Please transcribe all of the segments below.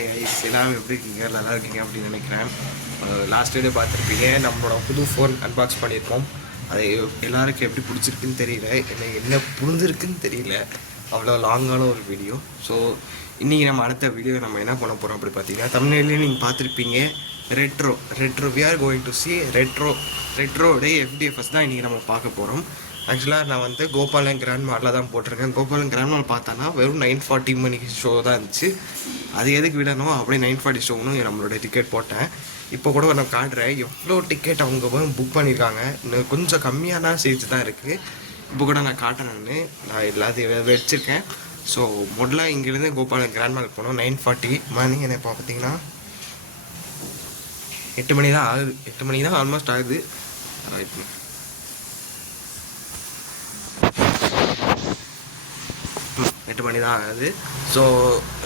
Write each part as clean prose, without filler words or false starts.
Hi ice எல்லோரும் எப்படி இருக்கீங்க? நல்லா இருக்கீங்க அப்படின்னு நினைக்கிறேன். லாஸ்ட் வீடியோ பார்த்துருப்பீங்க, நம்மளோட புது ஃபோன் அன்பாக்ஸ் பண்ணியிருக்கோம். அது எல்லாருக்கும் எப்படி பிடிச்சிருக்குன்னு தெரியல, என்ன புரிஞ்சிருக்குன்னு தெரியல. அவ்வளோ லாங்கான ஒரு வீடியோ. ஸோ இன்றைக்கி நம்ம அடுத்த வீடியோ நம்ம என்ன பண்ண போகிறோம் அப்படி பார்த்தீங்கன்னா, தமிழ்லேயே நீங்கள் பார்த்துருப்பீங்க, Retro we are going to see ரெட்ரோடைய எஃப்டிஎஃப்எஸ் தான் இன்றைக்கி நம்ம பார்க்க போகிறோம். ஆக்சுவலாக நான் வந்து கோபாலன் கிராண்ட் மாலில் தான் போட்டிருக்கேன். கோபாலன் கிராண்ட் மால் பார்த்தோன்னா வெறும் 9:40 மணிக்கு ஷோ தான் இருந்துச்சு. அது எதுக்கு விடணும் அப்படியே 9:40 ஷோன்னு நம்மளோட டிக்கெட் போட்டேன். இப்போ கூட நான் காட்டுறேன் எவ்வளோ டிக்கெட் அவங்க புக் பண்ணியிருக்காங்க. இன்னும் கொஞ்சம் கம்மியான சீட்ஸ் தான் இருக்குது. இப்போ கூட நான் காட்டுறேன்னு நான் எல்லாத்தையும் வச்சுருக்கேன். ஸோ முதல்ல இங்கேருந்து கோபாலன் கிராண்ட் மாலுக்கு போனோம். 9:40 மணி. என்ன இப்போ பார்த்தீங்கன்னா 8 மணி தான் ஆகுது. 8 மணி தான் ஆல்மோஸ்ட் ஆகுது. ரைட், 8 மணி தான் ஆகுது. ஸோ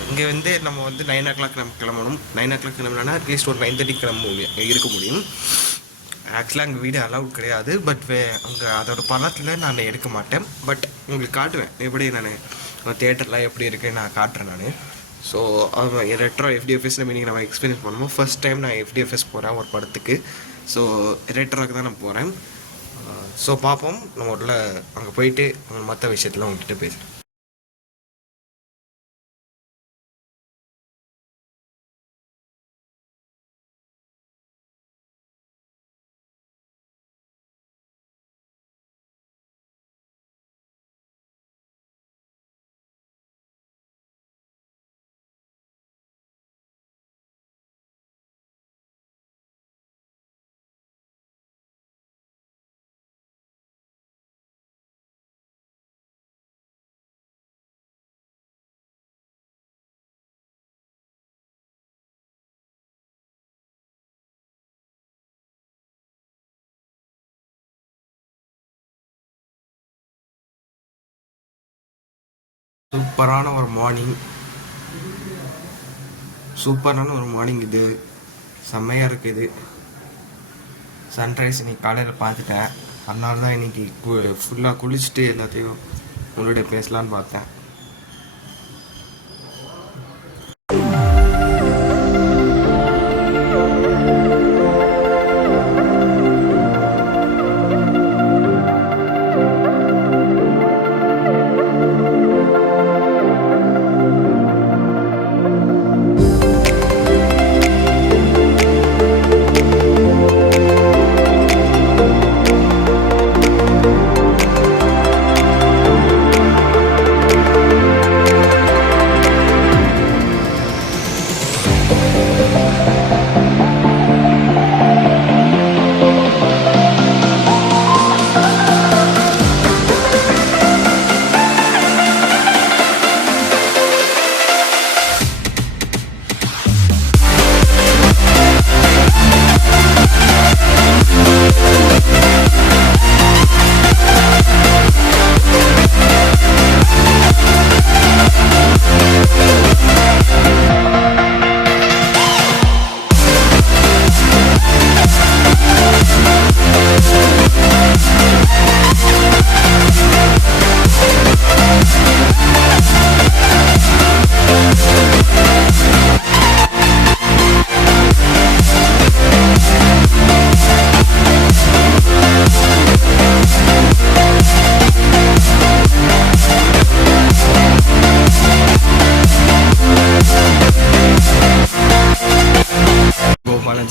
இங்கே வந்து நம்ம வந்து 9 o'clock நம்ம கிளம்பணும். 9 o'clock கிளம்புனா அட்லீஸ்ட் ஒரு 9:30 இருக்க முடியும். ஆக்சுவலாக அங்கே வீடு அலவுட் கிடையாது. பட் அங்கே அதோட பணத்தில் நான் எடுக்க மாட்டேன். பட் உங்களுக்கு காட்டுவேன் எப்படி நான் தியேட்டர்லாம் எப்படி இருக்குன்னு நான் காட்டுறேன் நான். ஸோ ரெட்ரோ எஃப்டிஎஃப்எஸ் நம்ம எக்ஸ்பீரியன்ஸ் பண்ணுவோம். ஃபர்ஸ்ட் டைம் நான் எஃப்டிஎஃப்எஸ் போகிறேன் ஒரு படத்துக்கு. ஸோ ரெட்ரோக்கு தான் நான் போகிறேன். ஸோ பார்ப்போம். நம்ம உள்ள அங்கே போயிட்டு மற்ற விஷயத்தில் உங்கள்கிட்ட பேசுகிறேன். சூப்பரான ஒரு மார்னிங் இது. செம்மையாக இருக்குது. சன்ரைஸ் இன்னைக்கு காலையில் பார்த்துட்டேன். அதனால தான் இன்றைக்கி ஃபுல்லாக குளிச்சுட்டு எல்லாத்தையும் உங்களுடைய பேசலான்னு பார்த்தேன்.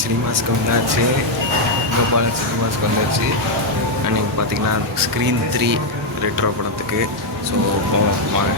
சினிமாஸ்க்கு வந்தாச்சு. கோபாலன் சினிமாஸ்க்கு வந்தாச்சு. அன்றைக்கி பார்த்தீங்கன்னா ஸ்க்ரீன் 3 ரெட்ரோ படத்துக்கு. ஸோ வாங்க.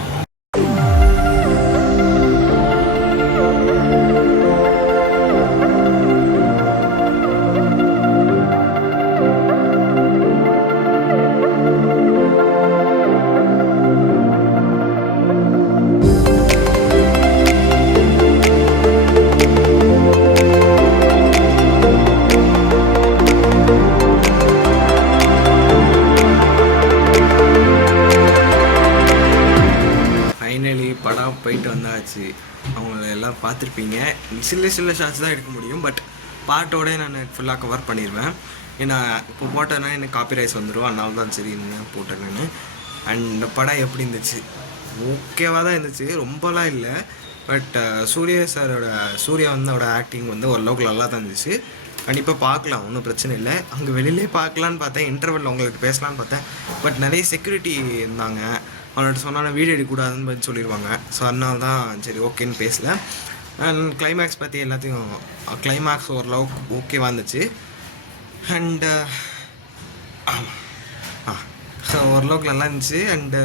படம் போயிட்டு வந்தாச்சு. அவங்கள எல்லாம் பார்த்துருப்பீங்க. சில ஷார்ட்ஸ் தான் எடுக்க முடியும். பட் பாட்டோட நான் ஃபுல்லாக கவர் பண்ணிடுவேன். ஏன்னா இப்போ போட்டேன்னா எனக்கு காப்பிரைட்ஸ் வந்துடும். அதனால தான் சரி போட்டேன் நான். அண்ட் இந்த படம் எப்படி இருந்துச்சு? ஓகேவாக தான் இருந்துச்சு, ரொம்பலாம் இல்லை. பட் சூர்யா வந்து அவரோட ஆக்டிங் வந்து ஓரளவுக்கு நல்லா தான் இருந்துச்சு. கண்டிப்பாக பார்க்கலாம், ஒன்றும் பிரச்சனை இல்லை. அங்கே வெளியிலே பார்க்கலான்னு பார்த்தேன், இன்டர்வல் உங்களுக்கு பேசலான்னு பார்த்தேன். பட் நிறைய செக்யூரிட்டி இருந்தாங்க, அவன்கிட்ட சொன்னால் வீடியோ எடுக்கக்கூடாதுன்னு பற்றி சொல்லிடுவாங்க. ஸோ அதனால தான் சரி ஓகேன்னு பேசல. அண்ட் கிளைமேக்ஸ் பற்றி எல்லாத்தையும் கிளைமேக்ஸ் ஓரளவுக்கு ஓகேவாக இருந்துச்சு. அண்டு ஓரளவுக்கு நல்லா இருந்துச்சு. அண்டு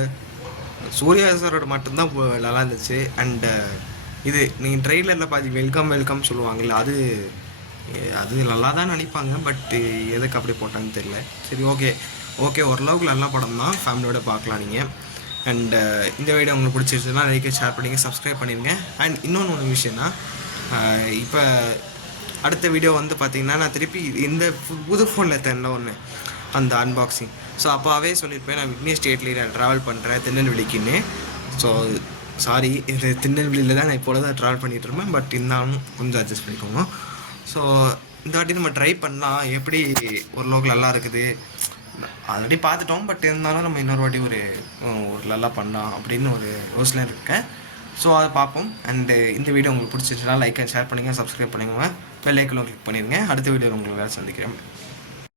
சூர்யா சாரோட மட்டும்தான் நல்லா இருந்துச்சு. அண்டு இது நீங்கள் ட்ரெய்லரில் பார்த்து வெல்கம் சொல்லுவாங்கல்ல, அது நல்லா தான் நினைப்பாங்க. பட் எதுக்கு அப்படி போட்டான்னு தெரியல. சரி ஓகே ஓரளவுக்கு நல்ல படம் தான், ஃபேமிலியோட பார்க்கலாம் நீங்கள். அண்டு இந்த வீடியோ உங்களுக்கு பிடிச்சிருச்சுன்னா லைக் ஷேர் பண்ணிங்க, சப்ஸ்கிரைப் பண்ணிடுங்க. அண்ட் இன்னொன்று விஷயம்னா, இப்போ அடுத்த வீடியோ வந்து பார்த்திங்கன்னா நான் திருப்பி இந்த புது ஃபோனில் தரல ஒன்று அந்த அன்பாக்சிங். ஸோ அப்பாவே சொல்லியிருப்பேன், நான் விக்னேஷ் ஸ்டேட்லேயே நான் ட்ராவல் பண்ணுறேன் திருநெல்வேலிக்குன்னு. ஸோ சாரி, இது திருநெல்வேலியில் தான் நான் இப்போல தான் ட்ராவல் பண்ணிகிட்டு இருப்பேன். பட் இருந்தாலும் கொஞ்சம் அட்ஜஸ்ட் பண்ணிக்கோங்க. ஸோ இந்த வாட்டி நம்ம ட்ரை பண்ணலாம், எப்படி ஓரளவுக்கு நல்லா இருக்குது. ஆல்ரெடி பார்த்துட்டோம், பட் இருந்தாலும் நம்ம இன்னொரு வாட்டி ஒரு நல்லா பண்ணலாம் அப்படின்னு ஒரு யோசனை இருக்கேன். ஸோ அதை பார்ப்போம். அண்டு இந்த வீடியோ உங்களுக்கு பிடிச்சிருச்சுன்னா லைக் அண்ட் ஷேர் பண்ணுங்கள், சப்ஸ்கிரைப் பண்ணுங்கள், பெல் ஐக்கனும் கிளிக் பண்ணிடுங்க. அடுத்த வீடியோ உங்களுக்கு வேறு சந்திக்கிறேன்.